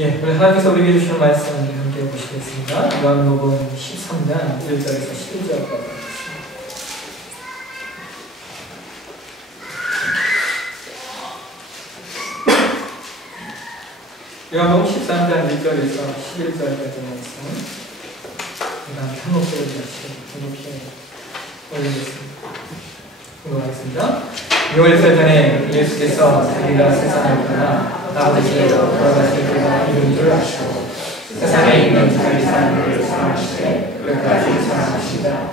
예, 오늘 하나님께서 우리에게 주시는 말씀 함께 보시겠습니다. 요한복음 13장 1절에서 11절까지. 요한복음 13장 1절에서 11절까지 말씀. 한 목소리 다시 높이 올리겠습니다. 공부하겠습니다. 6월 전에 예수께서 자기가 세상을 떠나 아버지께로 돌아가실 때가 이른 줄 아시고 세상에 있는 자기 사람들을 사랑하시되 끝까지 사랑하시다.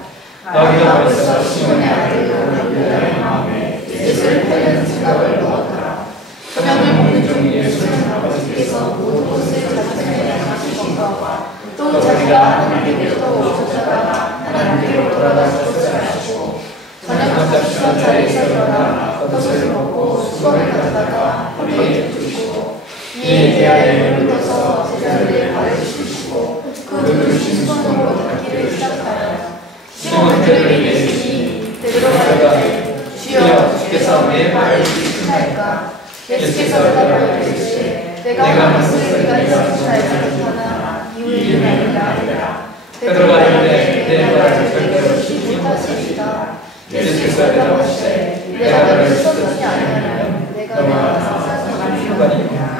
너희도 벌써 시몬의 아들 유다의 마음에 예수를 팔려는 생각을 먹었더라. 저녁을 먹는 중 예수는 아버지께서 모든 것을 자신에게 맡기신 것과 또 자기가 하나님께로 오셨다가 하나님께로 돌아가실 것을 아시고 저녁 잡수던 자리에서 일어나 겉옷을 벗고 수건을 가져다가 허리에 두시고 이에 대하여 물을 떠서 제자들의 발을 씻으시고 그 두르신 수건으로 닦기를 시작하여 시몬 베드로에게 이르시니 베드로가 이르되 주여 주께서 내 발을 씻으시나이까. 예수께서 대답하여 이르시되 내가 말씀을 네가 씻으시나이까 하나 이유는 아니라. 베드로가 이르되 내 발을 절대로 씻지 못하시리다. 예수께서 대답하시되 내가 너를 씻었느냐 아니하면 내가 항상 순간이니라.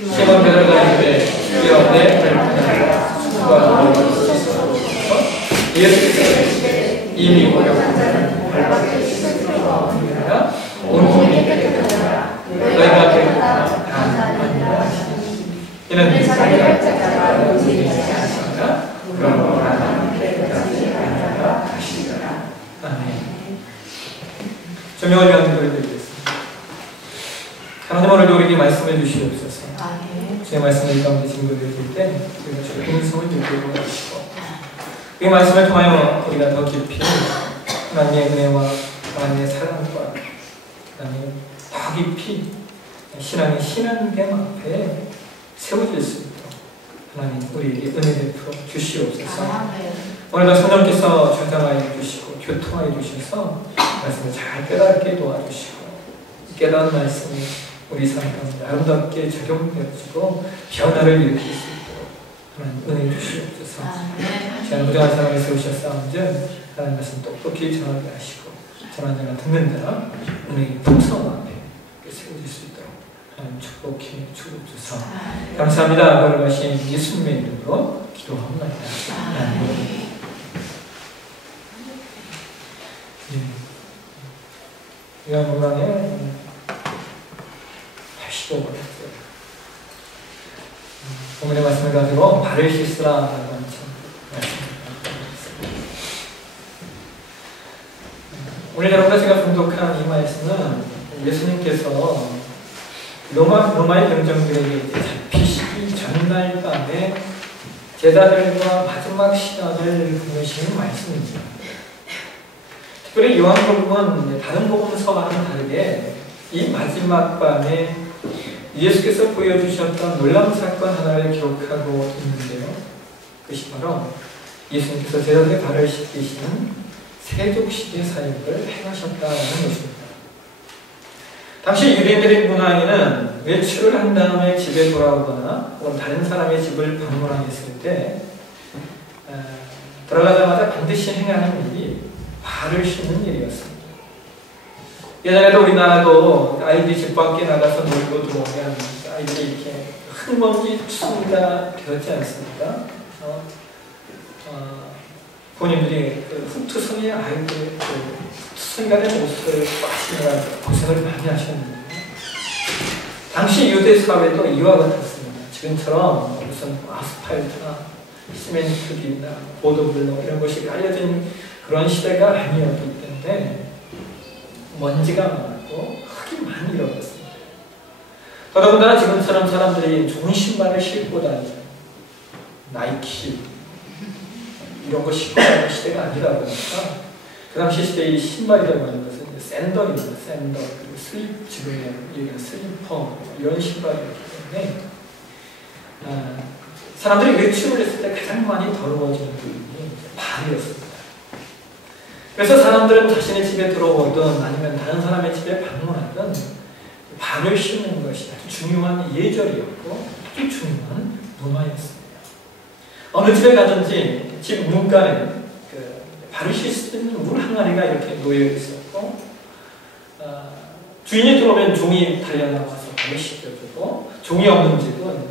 시몬 베드로가 이르되 주여 내 발을 수건으로 씻으소서. 예수께서 이미 목욕한 자는 발밖에 씻을 필요가 없느니라. 온몸이 깨끗하니라. 너희가 깨끗하다 감사하니라 하시니 이는 자기를 활짝 움직이지 않으시니까 그러므로 하나님께 깨끗하지 아니하라 하시니라. 아멘. 조명을 위한 기도를 드리겠습니다. 하나님 오늘도 우리에게 말씀해 주시옵소서. 주의 말씀을 가운데 증거를 드릴 때 우리가 주의 인성을 느끼고 하시고 이 말씀을 통하여 우리가 더 깊이 하나님의 은혜와 하나님의 사랑과 하나님 더 깊이 신앙의 신앙됨 앞에 세워질 수 있도록 하나님 우리에게 은혜 베풀어 주시옵소서. 오늘도 성령께서 전장하여 주시고 교통하여 주셔서 말씀을 잘 깨닫게 도와주시고 깨달은 말씀이 우리 삶 가운데 아름답게 적용되어지고 변화를 일으킬 수 있도록 하나님 은혜 주시옵소서. 제가 무장한 사람을 세우셨사온즉 하나님 말씀 똑똑히 전하게 하시고 전하는 자가 듣는 자 은혜의 풍성 앞에 세워질 수 있도록 하나님 축복해 주옵소서. 감사합니다. 걸어가신 예수님의 이름으로 기도합니다. 아멘. 요한복음에 85번이었어요. 오늘의 말씀을 가지고 발을 씻으라라고 하는 말씀입니다. 오늘 여러분과 제가 분독한 이 말씀은 예수님께서 로마의 병정들에게 잡히시기 전날 밤에 제자들과 마지막 시간을 보내시는 말씀입니다. 특별히 요한복음은 다른 복음서와는 다르게 이 마지막 밤에 예수께서 보여주셨던 놀라운 사건 하나를 기록하고 있는데요. 그것이 바로 예수님께서 제자들의 발을 씻기시는 세족식의 사역을 행하셨다는 것입니다. 당시 유대인들의 문화에는 외출을 한 다음에 집에 돌아오거나 혹은 다른 사람의 집을 방문하였을 때 들어가자마자 반드시 행하는 일이 발을 씻는 일이었습니다. 예전에도 우리나라도 아이들이 집 밖에 나가서 놀고 들어오면 아이들이 이렇게 흙먼지 추위가 되었지 않습니까? 본인들이 흙투성이의 아이들의 흙투성이가 된 옷을 빠시느라 고생을 많이 하셨는데 당시 유대 사회도 이와 같았습니다. 지금처럼 무슨 아스팔트나 시멘트나 보도블록 이런 것이 깔려진 그런 시대가 아니었기 때문에 먼지가 많고 흙이 많이 일어났습니다. 더더군다나 지금처럼 사람들이 좋은 신발을 신고 다니는 나이키 이런 거 신고 다니는 시대가 아니다 보니까 그 당시 시대의 신발이라고 하는 것은 샌들입니다. 샌들, 그리고 슬립, 지금 얘기하는 슬리퍼 이런 신발이었기 때문에 사람들이 외출을 했을 때 가장 많이 더러워지는 부분이 발이었습니다. 그래서 사람들은 자신의 집에 들어오든 아니면 다른 사람의 집에 방문하든 발을 씻는 것이 아주 중요한 예절이었고 아주 중요한 문화였습니다. 어느 집에 가든지 집 문간에 발을 씻을 수 있는 물 항아리가 이렇게 놓여 있었고, 주인이 들어오면 종이 달려나와서 발을 씻겨주고, 종이 없는 집은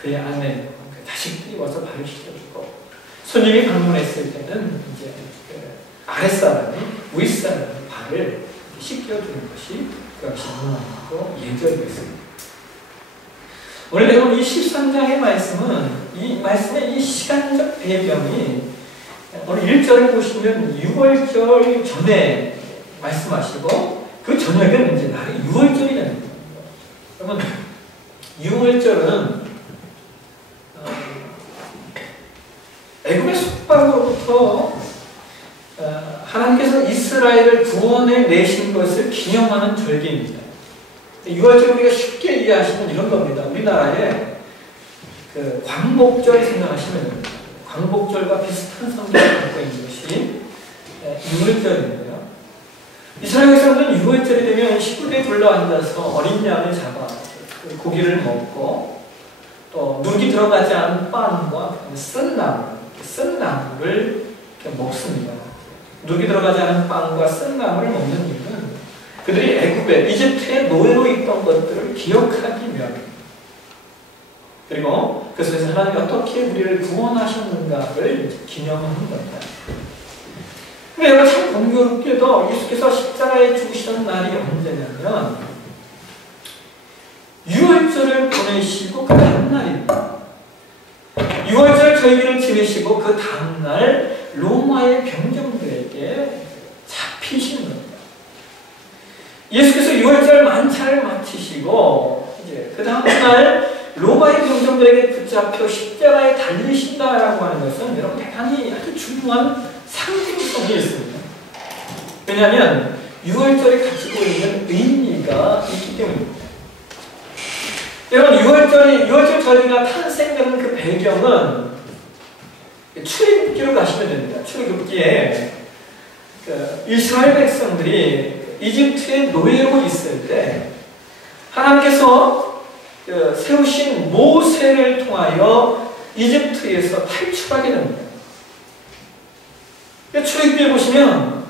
그의 아내, 그 자식들이 와서 발을 씻겨주고, 손님이 방문했을 때는 이제 아랫사람이 윗사람이 발을 씻겨주는 것이 그것이 문화이고 예절이었습니다. 오늘 여러분 이 13장의 말씀은 이 말씀의 이 시간적 배경이 오늘 1절을 보시면 6월절 전에 말씀하시고 그 저녁은 이제 날이 6월절이라는 거예요. 그러면 6월절은 애굽의 속박으로부터 하나님께서 이스라엘을 구원해 내신 것을 기념하는 절기입니다. 6월절 우리가 쉽게 이해하시면 이런 겁니다. 우리나라에 그 광복절 생각하시면 됩니다. 광복절과 비슷한 성격을 갖고 있는 것이 6월절인데요. 이스라엘 백성들은 6월절이 되면 식구들이 둘러앉아서 어린 양을 잡아 고기를 먹고 또 누룩이 들어가지 않은 빵과 쓴 나무를 먹습니다. 누룩이 들어가지 않은 빵과 쓴 나무를 먹는 이유는 그들이 애굽에 이집트의 노예로 있던 것들을 기억하기 위함입니다. 그리고 그 속에서 하나님이 어떻게 우리를 구원하셨는가를 기념하는 겁니다. 근데 여러분 참 공교롭게도 예수께서 십자가에 죽으시던 날이 언제냐면 6월절을 보내시고 그 다음날입니다. 6월절 절기를 지내시고 그 다음날 로마의 병정들에게 잡히신 겁니다. 예수께서 6월절 만찬을 마치시고 이제 그 다음날 로마의 병정들에게 붙잡혀 십자가에 달리신다라고 하는 것은 여러분 대단히 아주 중요한 상징성이 있습니다. 왜냐하면 6월절이 가지고 있는 의미가 있기 때문입니다. 여러분 6월절 절기가 탄생되는 그 배경은 출애굽기로 가시면 됩니다. 출애굽기에 이스라엘 백성들이 이집트의 노예로 있을 때 하나님께서 세우신 모세를 통하여 이집트에서 탈출하게 됩니다. 출애굽기에 보시면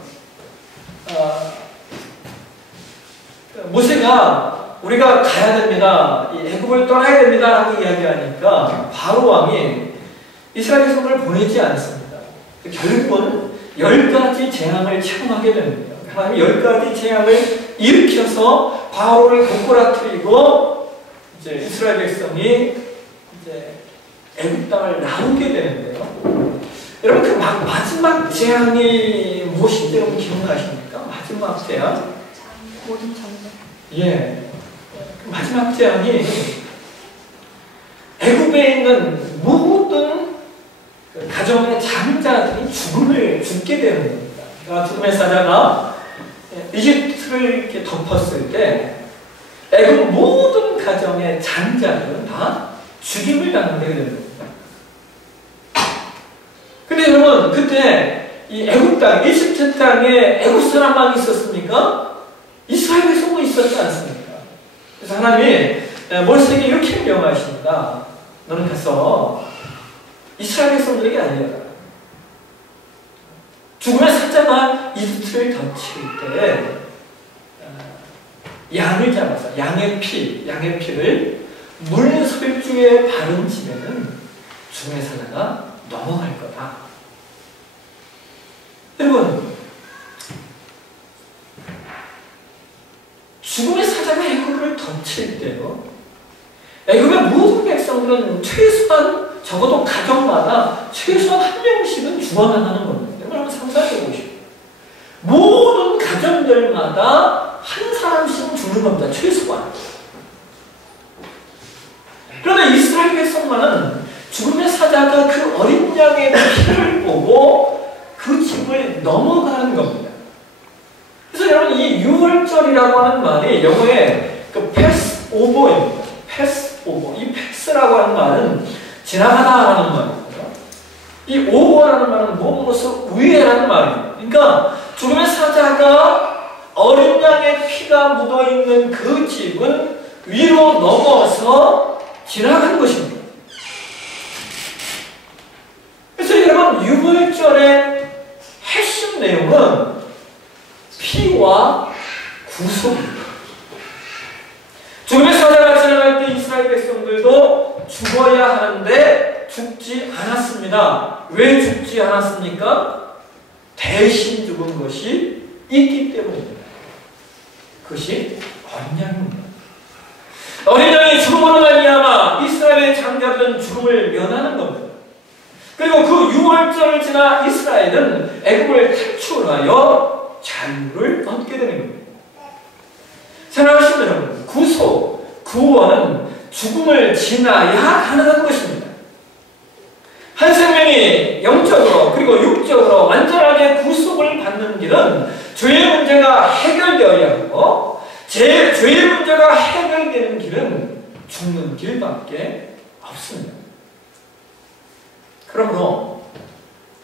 모세가 우리가 가야 됩니다. 이 애굽을 떠나야 됩니다. 하고 이야기하니까 바로 왕이 이스라엘 백성을 보내지 않습니다. 결국은 10가지 재앙을 체험하게 됩니다. 하나님이 10가지 재앙을 일으켜서 바로를 고꾸라뜨리고 이제 이스라엘 백성이 이제 애굽 땅을 나오게 되는데요. 여러분 그 마지막 재앙이 무엇인지 여러분 기억나십니까? 마지막 재앙? 모든 장면. 예. 그 마지막 재앙이 애굽에 있는 모든 가정의 장자들이 죽게 되는 겁니다. 그러니까 죽음의 사자가 이집트를 이렇게 덮었을 때 애굽 모든 가정의 장자들은 다 죽임을 당하게 되는 겁니다. 근데 여러분 그때 이 애굽 땅, 이집트 땅에 애굽 사람만 있었습니까? 이스라엘 백성도 있었지 않습니까? 그래서 하나님이 모세에게 이렇게 명하십니다. 너는 가서 이스라엘 백성들에게 알려라. 죽음의 사자가 이집트를 덮칠 때 양을 잡아서 양의 피를 물설주에 바른 집에는 죽음의 사자가 넘어갈 거다. 여러분 죽음의 사자가 애굽을 덮칠 때요 애굽의 모든 백성들은 최소한 적어도 가정마다 최소한 한 명씩은 죽어나가는 겁니다. 여러분 상상해 보십시오. 모든 가정들마다 한 사람씩은 죽는 겁니다. 최소한. 그런데 이스라엘 백성만은 죽음의 사자가 그 어린 양의 피를 보고 그 집을 넘어가는 겁니다. 그래서 여러분 이 6월절이라고 하는 말이 영어에 그 패스 오버입니다. 패스 오버. 이 패스라고 하는 말은 지나가다라는 말입니다. 이 오버라는 말은 무엇으로서 우회라는 말입니다. 그러니까 죽음의 사자가 어린 양의 피가 묻어있는 그 집은 위로 넘어서 지나간 것입니다. 그래서 여러분, 유월절의 핵심 내용은 피와 구속입니다. 죽음의 사자가 지나갈 때 이스라엘 백성들도 죽어야 하는데 죽지 않았습니다. 왜 죽지 않았습니까? 대신 죽은 것이 있기 때문입니다. 그것이 어린 양입니다. 어린 양이 죽음으로 말미암아 이스라엘의 장자들은 죽음을 면하는 겁니다. 그리고 그 유월절을 지나 이스라엘은 애굽을 탈출하여 자유를 얻게 되는 겁니다. 사랑하시는 여러분, 구속, 구원은 죽음을 지나야 가능한 것입니다. 한 생명이 영적으로 그리고 육적으로 완전하게 구속을 받는 길은 죄의 문제가 해결되어야 하고, 죄의 문제가 해결되는 길은 죽는 길밖에 없습니다. 그러므로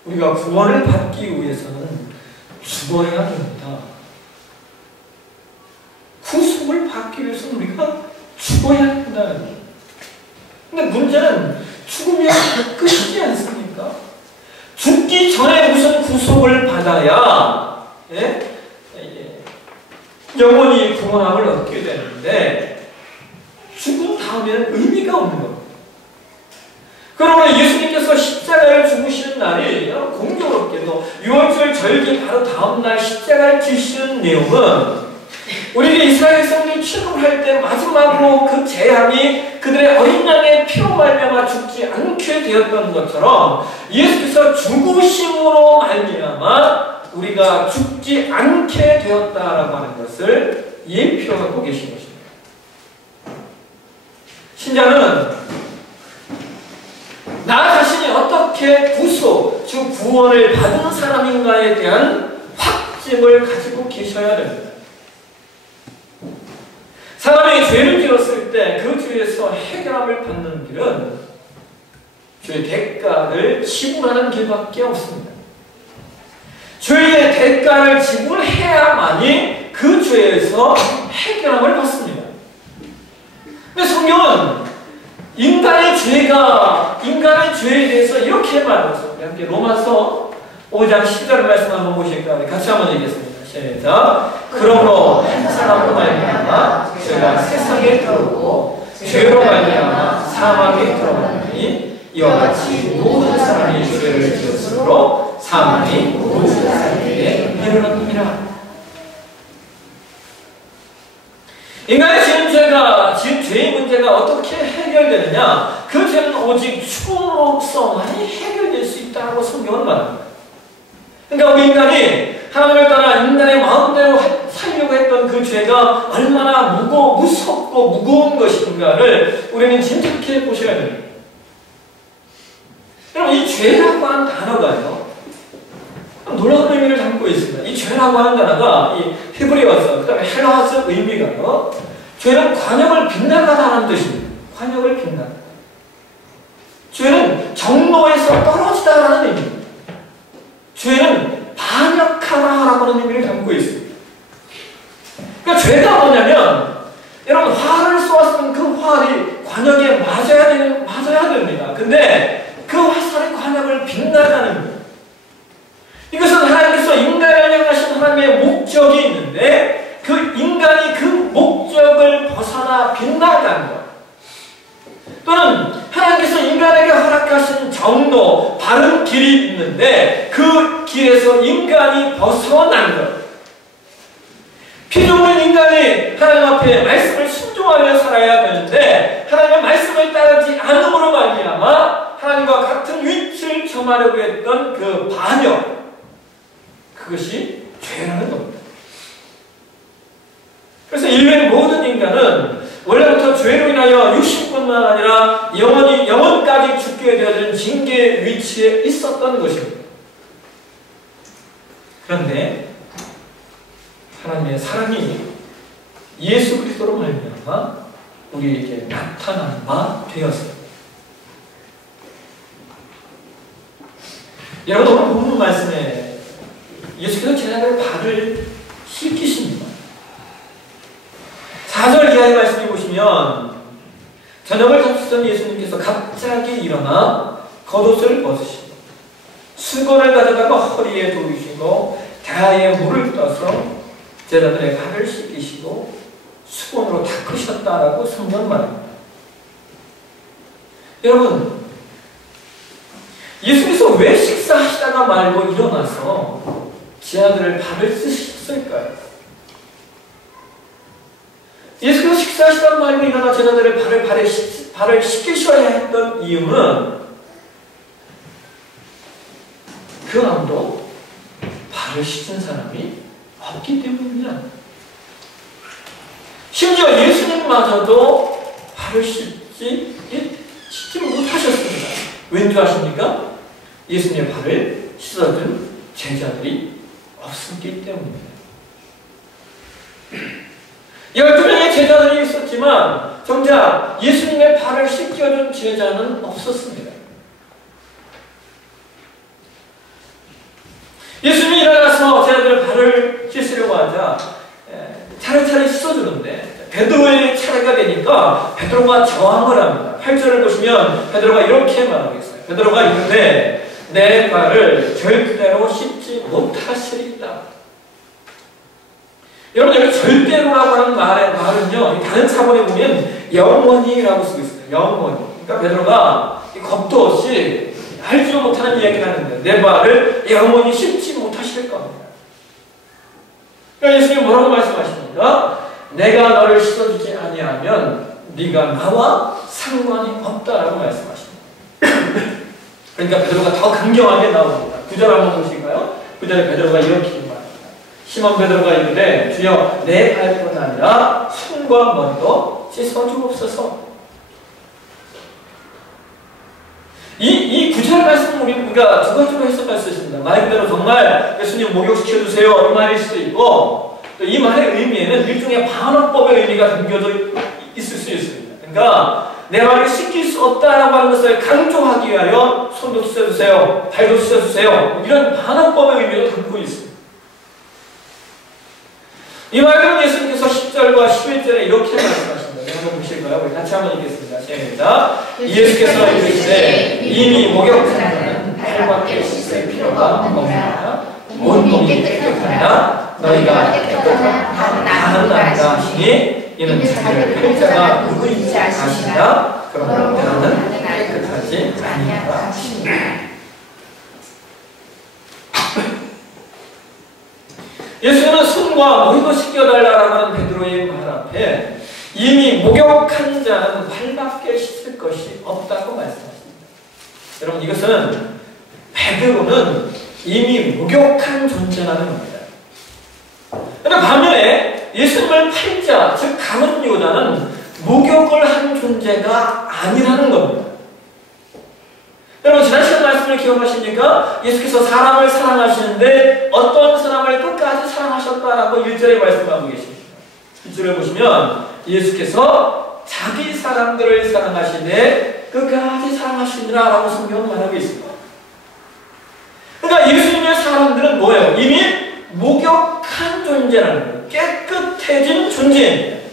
우리가 구원을 받기 위해서는 죽어야 됩니다. 구속을 받기 위해서는 우리가 죽어야 한다는 거예요. 근데 문제는 죽으면 끝이지 않습니까? 죽기 전에 무슨 구속을 받아야 영원히 구원함을 얻게 되는데, 죽은 다음에는 의미가 없는 겁니다. 그러므로 예수님께서 십자가를 죽으시는 날이 공교롭게도 유월절 절기 바로 다음날 십자가를 지시는 내용은 우리가 이스라엘 백성들이 출애굽할 때 마지막으로 그 재앙이 그들의 어린 양의 피로 말미암아 죽지 않게 되었던 것처럼 예수께서 죽으심으로 말미암아 우리가 죽지 않게 되었다라고 하는 것을 예표로 갖고 계신 것입니다. 신자는 나 자신이 어떻게 구속, 즉 구원을 받은 사람인가에 대한 확증을 가지고 계셔야 됩니다. 사람이 죄를 지었을 때 그 죄에서 해결함을 받는 길은 죄의 대가를 지불하는 길밖에 없습니다. 죄의 대가를 지불해야만이 그 죄에서 해결함을 받습니다. 근데 성경은 인간의 죄에 대해서 이렇게 말하죠. 함께 로마서 5장 10절 말씀 한번 보실까요? 같이 한번 읽겠습니다. 시작. 그러므로 한 사람으로 말미암아 죄가 세상에 들어오고 죄로 말미암아 사망에 들어오니 이와 같이 모든 사람이 죄를 지었으므로 사망이 모든 사람에게 이르렀느니라. 인간의 지은 죄의 문제가 어떻게 해결되느냐? 그 죄는 오직 죽음으로서만이 해결될 수 있다고 성경은 말합니다. 그러니까 우리 인간이 하나님을 따라 인간의 마음대로 살려고 했던 그 죄가 얼마나 무섭고 무거운 것인가를 우리는 진득해 보셔야 됩니다. 여러분, 이 죄라고 하는 단어가요, 놀라운 의미를 담고 있습니다. 이 죄라고 하는 단어가 이 히브리어서, 그 다음에 헬라어서 의미가요, 죄는 관역을 빗나가다는 뜻입니다. 관역을 빗나가다. 죄는 정로에서 떨어지다라는 의미입니다. 죄는 반역하다라고 하는 의미를 담고 있습니다. 그러니까 죄가 뭐냐면, 여러분, 활을 쏘았으면 그 활이 관역에 맞아야 됩니다. 근데 그 화살이 관역을 빗나가는 거예요. 이것은 하나님께서 인간을 향하신 하나님의 목적이 있는데 그 인간이 그 목적을 벗어나 빗나간 것, 또는 하나님께서 인간에게 허락하신 정도, 바른 길이 있는데 그 길에서 인간이 벗어난 것, 피조물 인간이 하나님 앞에 말씀을 순종하며 살아야 되는데 하나님의 말씀을 따르지 않음으로 말미암아 하나님과 같은 위치를 점하려고 했던 그 반역, 그것이 죄라는 겁니다. 그래서 인류의 모든 인간은 원래부터 죄로 인하여 육신뿐만 아니라 영원까지 죽게 되어진 징계의 위치에 있었던 것입니다. 그런데 하나님의 사랑이 예수 그리스도로 말미암아 우리에게 나타난 바 되었습니다. 여러분, 오늘 본문 말씀에 예수께서 제자들의 발을 씻기십니다. 저녁을 잡수던 예수님께서 갑자기 일어나 겉옷을 벗으시고 수건을 가져다가 허리에 두르시고 대야에 물을 떠서 제자들의 발을 씻기시고 수건으로 닦으셨다라고 성경 말합니다. 여러분, 예수님께서 왜 식사하시다가 말고 일어나서 제자들의 발을 씻으셨을까요? 예수님께서 식사하시다가 말고 일어나 제자들의 발을 씻기셔야 했던 이유는 그 아무도 발을 씻은 사람이 없기 때문입니다. 심지어 예수님마저도 발을 씻지 못하셨습니다. 왠지 아십니까? 예수님의 발을 씻어준 제자들이 없었기 때문입니다. 12명의 제자들이 있었지만 정작 예수님의 발을 씻겨준 제자는 없었습니다. 예수님이 일어나서 제자들의 발을 씻으려고 하자 차례차례 씻어주는데 베드로의 차례가 되니까 베드로가 저항을 합니다. 8절을 보시면 베드로가 이렇게 말하고 있어요. 베드로가 이르되 내 발을 절대로 씻지 못하시리이다. 여러분, 여기 절대로라고 하는 말은요, 다른 차본에 보면 영원히라고 쓰고 있어요. 영원히. 그러니까 베드로가 겁도 없이 알지도 못하는 이야기를 하는데 내 발을 영원히 씻지 못하실 겁니다. 그러니까 예수님이 뭐라고 말씀하십니까? 내가 너를 씻어주지 아니하면 네가 나와 상관이 없다라고 말씀하십니다. 그러니까 베드로가 더 강경하게 나옵니다. 9절 한번 보실까요? 9절에 베드로가 이렇게 말합니다. 시몬 베드로가 이르되 주여 내 발뿐 아니라 손과 머리도 씻어주옵소서. 이 구절 말씀 우리가 두 가지로 해석할 수 있습니다. 말 그대로 정말 예수님 목욕시켜주세요 이 말일 수도 있고 또 이 말의 의미에는 일종의 반어법의 의미가 담겨져 있을 수 있습니다. 그러니까 내 발을 씻길 수 없다라고 하는 것을 강조하기 위하여 손도 씻어주세요, 발도 씻어주세요 이런 반어법의 의미도 담고 있습니다. 이 말은 예수님께서 10절과 11절에 이렇게 말씀하십니다. 한번 보실까요? 우리 같이 한번 읽겠습니다. 시작합니다. 예수께서 이르시되 이미 목욕한 자는 발밖에 씻을 필요가 없느니라. 온몸이 깨끗하니라. 너희가 깨끗하나 다는 아니다 하시니 이는 자기를 팔자가 누구인지 아시니라. 그러므로 나는 깨끗하지 아니하다 하시니라. 예수님은 손과 머리도 씻겨달라고 하는 베드로의 말 앞에 이미 목욕한 자는 발밖에 씻을 것이 없다고 말씀하십니다. 여러분, 이것은 베드로는 이미 목욕한 존재라는 겁니다. 그런데 반면에 예수님을 팔자, 즉 감은 유다는 목욕을 한 존재가 아니라는 겁니다. 여러분, 지난 시간 말씀을 기억하십니까? 예수께서 사람을 사랑하시는데 어떤 사람을 끝까지 사랑하셨다라고 1절에 말씀하고 계십니다. 1절에 보시면 예수께서 자기 사람들을 사랑하시되 끝까지 사랑하시니라 라고 성경은 말하고 있습니다. 그러니까 예수님의 사람들은 뭐예요? 이미 목욕한 존재라는 거예요. 깨끗해진 존재입니다.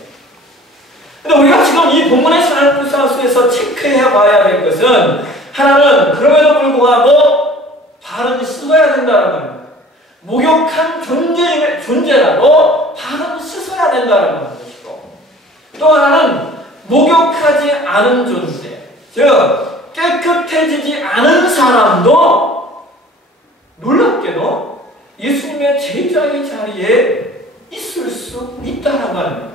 그런데 우리가 지금 이 본문의 산울산수에서 체크해 봐야 될 것은 하나는 그럼에도 불구하고 발은 씻어야 된다는 겁니다. 목욕한 존재라도 발은 씻어야 된다는 것이고, 또 하나는 목욕하지 않은 존재, 즉 깨끗해지지 않은 사람도 놀랍게도 예수님의 제자의 자리에 있을 수 있다라고 하는 거예요.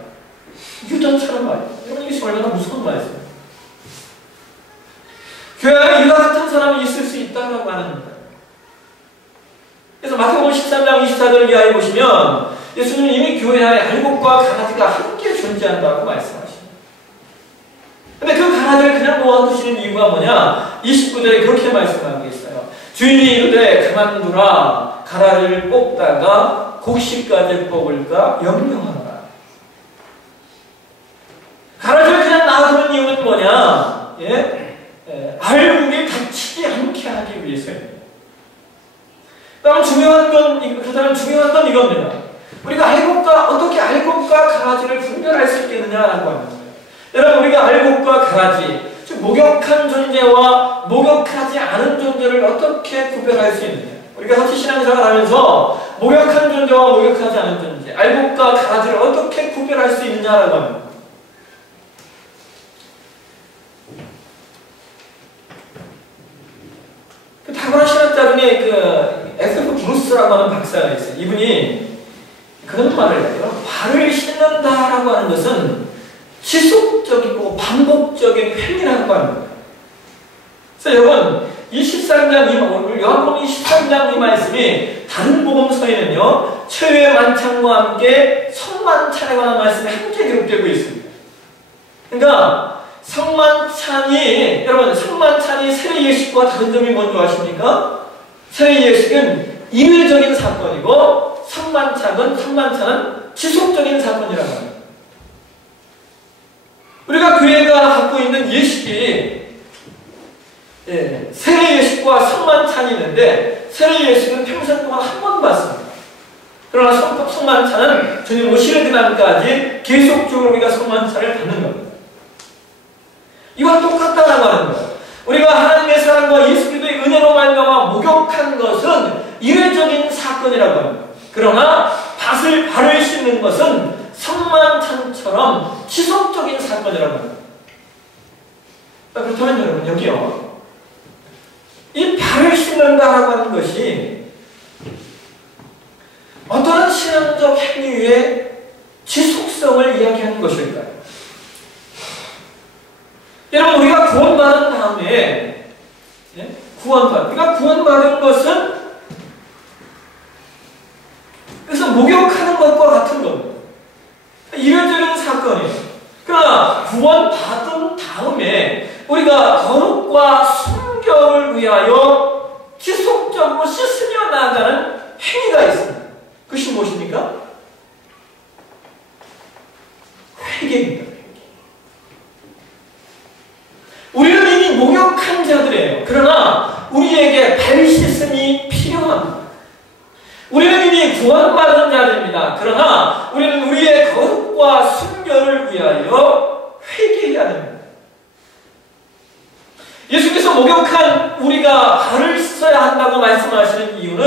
유다처럼 말이에요. 여러분, 이것이 얼마나 무서운 말이에요. 교회 안에 유다 같은 사람이 있을 수 있다라고 하는 거예요. 그래서 마태복음 13장 24절을 이하에 보시면 예수님은 이미 교회 안에 알곡과 가라지가 함께 존재한다고 말씀하십니다. 근데 그 가라지를 그냥 놓아두시는 이유가 뭐냐? 29절에 그렇게 말씀하고 있어요. 주인이 이르되 그만두라. 가라지를 뽑다가 곡식까지 뽑을까 염려하라. 가라지를 그냥 놔두는 이유는 뭐냐? 알곡이 닫히지 않게 하기 위해서입니다. 그다음 중요한 건 이겁니다. 우리가 어떻게 알곡과 가라지를 분별할 수 있겠느냐라고 하는 거예요. 여러분, 우리가 알곡과 가라지, 즉 목욕한 존재와 목욕하지 않은 존재를 어떻게 구별할 수 있느냐? 우리가 같이 신앙생활을 하면서 목욕한 존재와 목욕하지 않은 존재, 알곡과 가라지를 어떻게 구별할 수 있느냐라고 합니다. 그 탁월한 신학자 중에 그 SF 브루스라고 하는 박사가 있어요. 이분이 그런 말을 해요. 발을 씻는다라고 하는 것은 지속적이고 반복적인 행위라고 합니다. 그래서 여러분, 23장 요한복음 23장 이 말씀이 다른 복음서에는요, 최후의 만찬과 함께 성만찬에 관한 말씀이 함께 기록되고 있습니다. 그러니까 성만찬이, 여러분, 성만찬이 세례 예식과 다른 점이 뭔지 아십니까? 세례 예식은 일회적인 사건이고 성만찬은 지속적인 사건이라고 합니다. 우리가 교회가 갖고 있는 예식이 세례 예식과 성만찬이 있는데, 세례 예식은 평생 동안 한 번 받습니다. 그러나 성만찬은 주님 오시는 그날까지 계속적으로 우리가 성만찬을 받는 겁니다. 이와 똑같다라고 하는 거예요. 우리가 하나님의 사랑과 예수 그리스도의 은혜로 말미암아 목욕한 것은 일회적인 사건이라고 합니다. 그러나 발을 씻는 것은 성만찬처럼 지속적인 사건이라고 합니다. 그렇다면 여러분, 여기요, 이 발을 씻는다라고 하는 것이 어떠한 신앙적 행위의 지속성을 이야기하는 것일까요? 여러분, 우리가 구원받은 다음에, 우리가 구원받은 것은 그래서 목욕하는 것과 같은 겁니다. 일회적인 사건이에요. 그러나 구원받은 다음에 우리가 거룩과 순결을 위하여 지속적으로 씻으며 나아가는 행위가 있습니다. 그것이 무엇입니까? 회개입니다. 우리는 이미 목욕한 자들이에요. 그러나 우리에게 발 씻음이 필요합니다. 우리는 이미 구원받은 자들입니다. 그러나 우리는 우리의 거룩과 순결을 위하여 회개해야 됩니다. 예수께서 목욕한 우리가 발을 씻어야 한다고 말씀하시는 이유는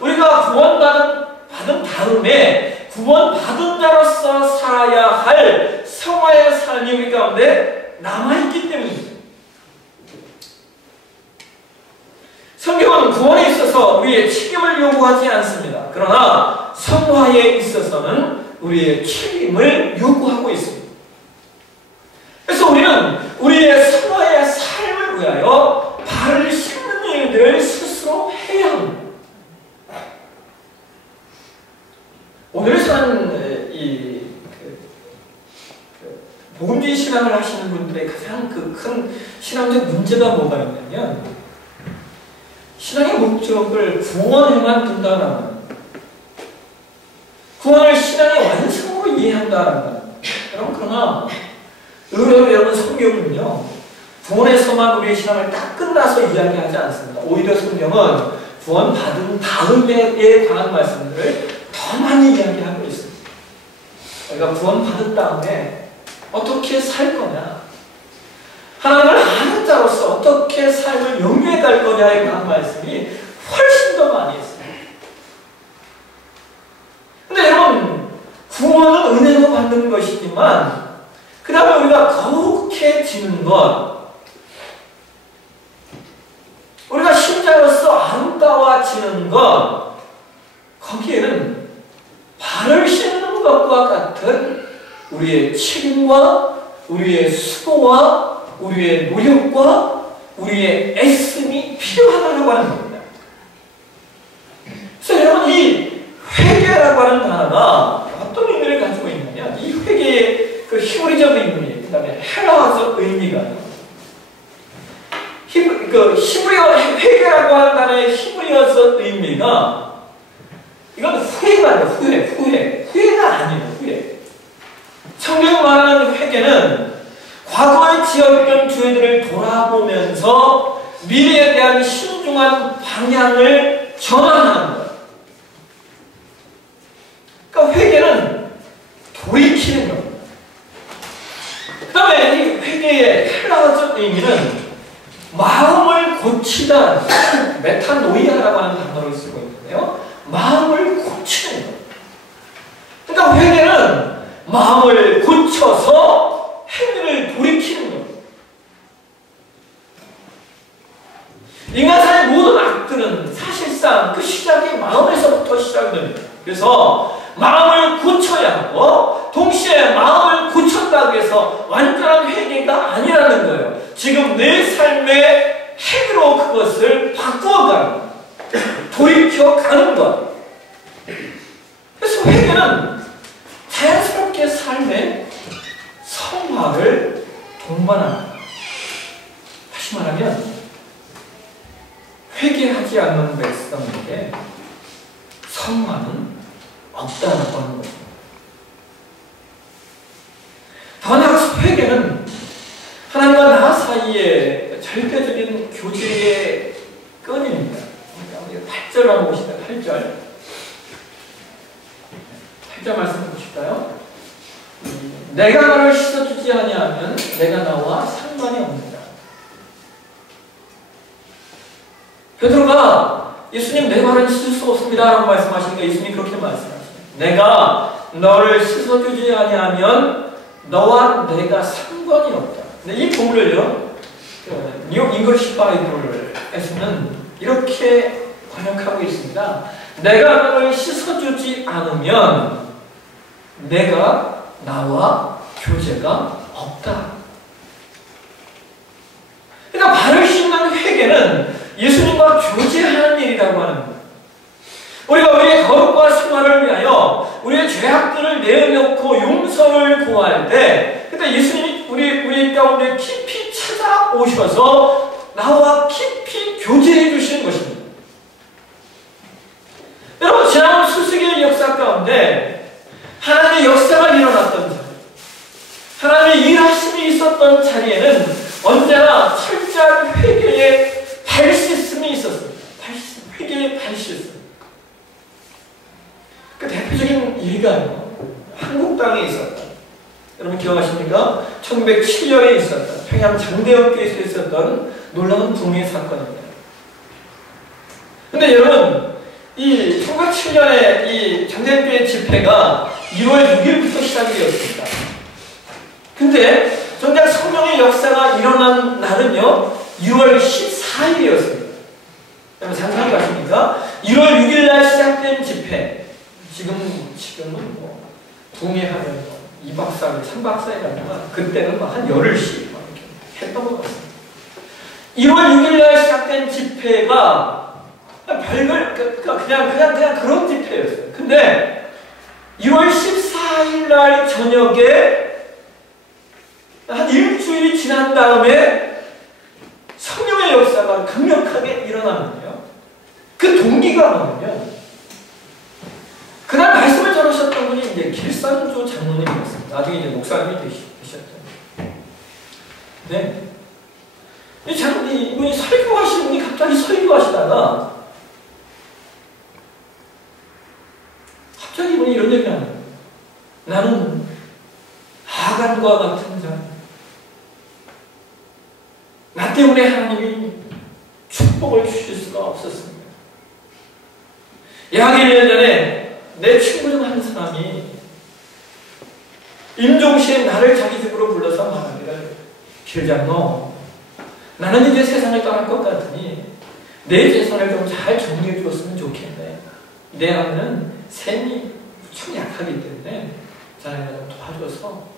우리가 구원받은 다음에 구원받은 자로서 살아야 할 성화의 삶이 우리 가운데 남아있기 때문입니다. 성경은 구원에 있어서 우리의 책임을 요구하지 않습니다. 그러나 성화에 있어서는 우리의 책임을 요구하고 있습니다. 그래서 우리는 우리의 성화의 삶을 위하여 발을 씻는 일들을 스스로 해야 합니다. 오늘 사는 복음주의 신앙을 하시는 분들의 가장 큰 신앙적 문제가 뭐가 있냐면, 신앙의 목적을 구원에만 둔다는 것, 구원을 신앙의 완성으로 이해한다는 것. 여러분, 그러나 의외로 여러분, 성경은요, 구원에서만 우리의 신앙을 딱 끝나서 이야기하지 않습니다. 오히려 성경은 구원받은 다음에 관한 말씀들을 더 많이 이야기하고 있습니다. 우리가 구원받은 다음에 어떻게 살 거냐, 하나님을 아는 자로서 어떻게 삶을 영위해 갈 거냐에 관한 말씀이 훨씬 더 많이 있습니다. 근데 여러분, 구원은 은혜로 받는 것이지만 그 다음에 우리가 거룩해지는 것, 우리가 신자로서 아름다워지는 것, 거기에는 발을 씻는 것과 같은 우리의 책임과 우리의 수고와 우리의 노력과 우리의 애씀이 필요하다고 하는 겁니다. 그래서 여러분, 이 회개라고 하는 단어가 어떤 의미를 가지고 있느냐, 이 회개의 그 히브리적 의미, 그 다음에 헬라어적 의미가, 히브리어 회개라고 하는 단어의 히브리어적 의미가, 이건 후회가 아니에요. 후회가 아니에요. 후회. 성경이 말하는 회개는 과거에 지었던 죄들을 돌아보면서 미래에 대한 신중한 방향을 전환하는 것. 그러니까 회개는 돌이키는 겁니다. 그 다음에 이 회개의 헬라어적 의미는 마음을 고치다, 메타노이아라고 하는 단어를 쓰고 있는데요. 마음을 고치는 것. 그러니까 회개는 마음을 고쳐서 행위를 돌이키는 것. 인간사의 모든 악들은 사실상 그 시작이 마음에서부터 시작됩니다. 그래서 마음을 고쳐야 하고 동시에 마음을 고쳤다고 해서 완전한 회개가 아니라는 거예요. 지금 내 삶의 행위로 그것을 바꾸어가는, 돌이켜가는 것. 그래서 회개는 자연스럽게 삶의 성화를 동반합니다. 다시 말하면 회개하지 않는 백성에게 성화는 없다라고 하는 거죠. 더나 회개는 하나님과 나 사이의 절대적인 교제의 끈입니다. 우리 8절 한번 봅시다. 8절 말씀 보실까요? 내가 너를 씻어주지 아니하면 내가 나와 상관이 없느니라. 베드로가 예수님 내 발은 씻을 수 없습니다 라고 말씀하시니까 예수님이 그렇게 말씀하시죠. 내가 너를 씻어주지 아니하면 너와 내가 상관이 없다. 근데 이 본문을요, 뉴 잉글리시 바이블에서는 이렇게 번역하고 있습니다. 내가 너를 씻어주지 않으면 내가 나와 교제가 없다. 그러니까 발을 씻는 회개는 예수님과 교제하는 일이라고 하는 거예요. 우리가 우리의 거룩과 승화를 위하여 우리의 죄악들을 내어놓고 용서를 구할 때 그때 예수님이 우리 가운데 깊이 찾아오셔서 나와 깊이 교제해 주시는 것입니다. 여러분, 지난번 수수기의 역사 가운데 하나님의 역사가 일어났던 자리, 하나님의 일하심이 있었던 자리에는 언제나 철저한 회개의 발씻음이 있었습니다. 회개의 발씻음. 그 대표적인 예가요, 한국 땅에 있었다. 여러분 기억하십니까? 1907년에 있었던 평양 장대역교에서 있었던 놀라운 붕괴 사건입니다. 근데 여러분, 이 1907년에 이 장대역교의 집회가 2월 6일부터 시작이 되었습니다. 근데 정작 성령의 역사가 일어난 날은요, 6월 14일이었습니다. 여러분 상상이 가십니까? 1월 6일 날 시작된 집회, 지금은 뭐 동해하면 2박 4일, 3박 4일 하지만 그때는 한 열흘씩 이렇게 했던 것 같습니다. 1월 6일 날 시작된 집회가 별걸 그냥 그런 집회였어요. 근데 1월 14일 날 저녁에 한 일주일이 지난 다음에 성령의 역사가 강력하게 일어나는데요. 그 동기가 뭐냐면 그날 말씀을 전하셨던 분이 이제 길산조 장로님이었습니다. 나중에 이제 목사님이 되셨죠. 네. 이분이 설교하시는 분이 갑자기 설교하시다가 갑자기 이분이 이런 얘기를 하는 거예요. 나는 하간과 같은 자, 나 때문에 하나님이 축복을 주실 수가 없었습니다. 약 1년 전에 내 친구 중 한 사람이 임종시에 나를 자기 집으로 불러서 말하기를, 길장로, 나는 이제 세상을 떠날 것 같으니 내 재산을 좀 잘 정리해 주었으면 좋겠네. 내 아내는 셈이 무척 약하기 때문에 자네가 좀 도와줘서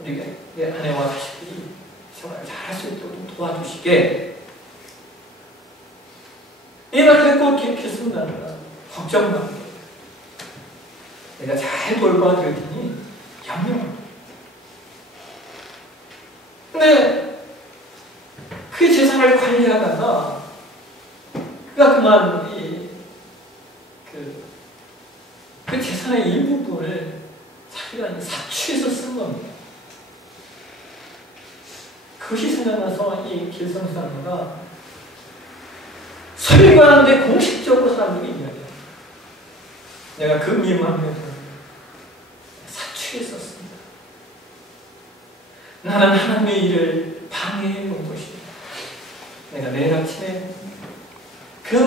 우리 내 아내와 자식들이 생활을 잘 할 수 있도록 좀 도와주시게. 이 말을 듣고 깊겠습니다. 걱정만 내가 잘 돌봐드릴 테니 염려합니다. 근데 그 재산을 관리하다가 그가 그만 그 재산의 일부분을 자기가 사취해서 쓴 겁니다. 그것이 생각나서 이 길성사가 설교하는데 공식적으로 사람들이 이야기해요. 내가 그 미움하며 사취했었습니다. 나는 하나님의 일을 방해해 온 것이다. 내가 내일 아침에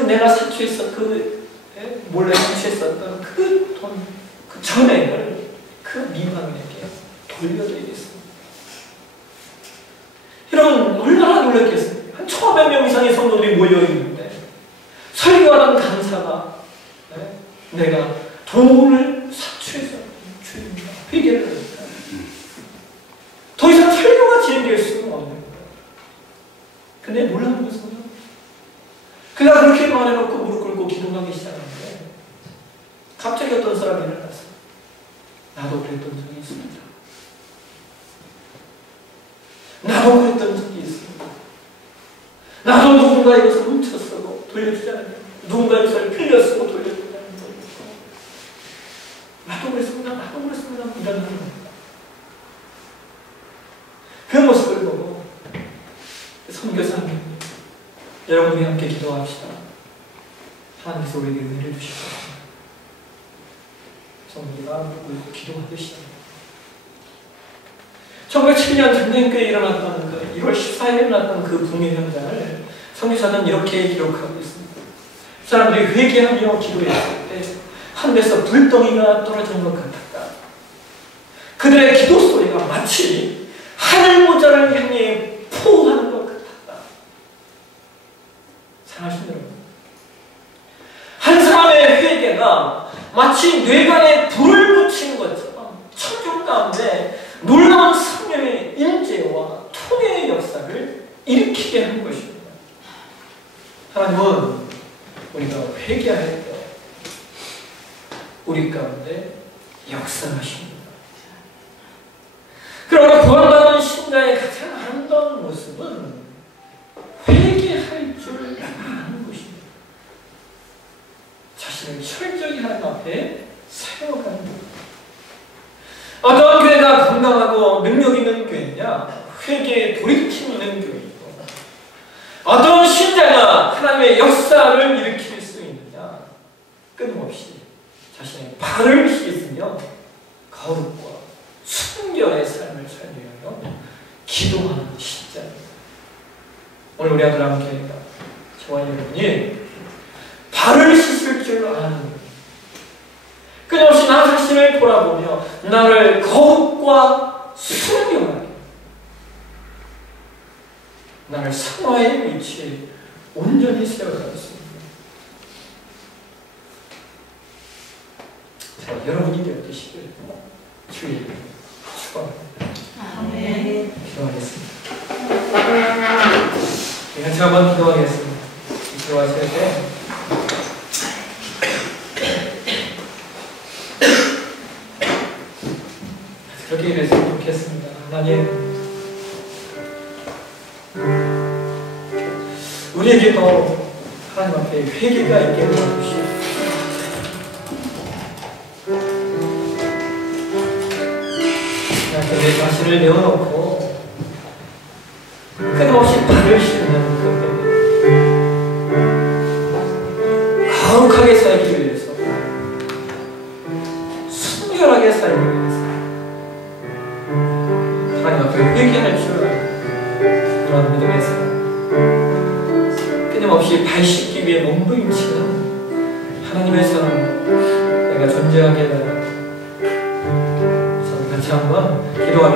내가 사취했던 몰래 사취했었던 그 돈, 그 전액을 그 미망에게 돌려드리겠습니다. 여러분 얼마나 놀랐겠습니까? 한 1,500명 이상의 성도들이 모여있는데 설교하는 강사가 내가 돈을 사취해서 주입니다. 회개를 합니다. 더 이상 설교가 진행될 수는 없는 거예요. 근데 놀라운 것은 그가 그렇게 말해놓고 무릎 꿇고 기도하기 시작하는데 갑자기 어떤 사람이 일어나서 나도 그랬던 적이 있습니다. 나도 그랬던 적이 있습니다. 나도 누군가의 것을 훔쳐쓰고 돌려주지 않아요. 누군가의 것을 빌려쓰고 돌려주지 않는 거예요. 나도 그랬습니다. 이러는 겁니다. 그 모습을 보고 선교사님, 여러분 우리 함께 기도합시다. 하나님께서 우리에게 은혜를 주실 것입니다. 성도가 기도하듯이 1907년 전쟁교에 일어났던 그 1월 14일에 일어났던 그 붕괴 현장을 선교사는 이렇게 기록하고 있습니다. 사람들이 회개하며 기도했을 때 하늘에서 불덩이가 떨어지는 것 같았다. 그들의 기도 소리가 마치 하늘 모자를 향해 포하는 것 같았다. 사랑하시는 여러분, 한 사람의 회개가 마치 뇌관에 불을 붙인 것처럼 천중 가운데 놀라운 성령의 임재와 통해의 역사를 일으키게 한 것입니다. 하나님은 우리가 회개할 때 우리 가운데 역사하십니다. 그러나 구원받은 신자의 가장 아름다운 모습은 회개할 줄 아는 것입니다. 자신을 철저히 하나님 앞에 세워가는 것. 어떤 교회가 건강하고 능력 있는 교회냐? 회개에 돌이킴 있는 교회이고, 어떤 신자가 하나님의 역사를 일으킬 수 있느냐? 끊임없이 자신의 발을 씻으며 거룩과 순결의 삶을 살기 위하여 기도하는 신자입니다. 오늘 우리 아들 함께가 저와 여러분이 발을 씻을 줄 아는, 끊임없이 나 자신을 돌아보며 나를 거룩과 순결하게, 나를 상화의 위치에 온전히 세워가겠습니다. 자, 여러분이 되었으시길 주의 축원합니다. 아멘. 기도하겠습니다. 같이 한번 기도하겠습니다. 기도하실 때 그렇게 이랬으면 좋겠습니다. 하나님, 우리에게도 하나님 앞에 회개가 있게 도와주시옵소서. 내 자신을 내어놓고 끊임없이 발을 씻는 그 거룩하게 살기 위해서, 순결하게 살기 위해서 하나님 앞에 회개할 줄 아는 그런 믿음의 사람, 끊임없이 발 씻기 위해 몸부림치는 하나님의 사람으로 내가 존재하게 해달라고. 같이 한번 기도하게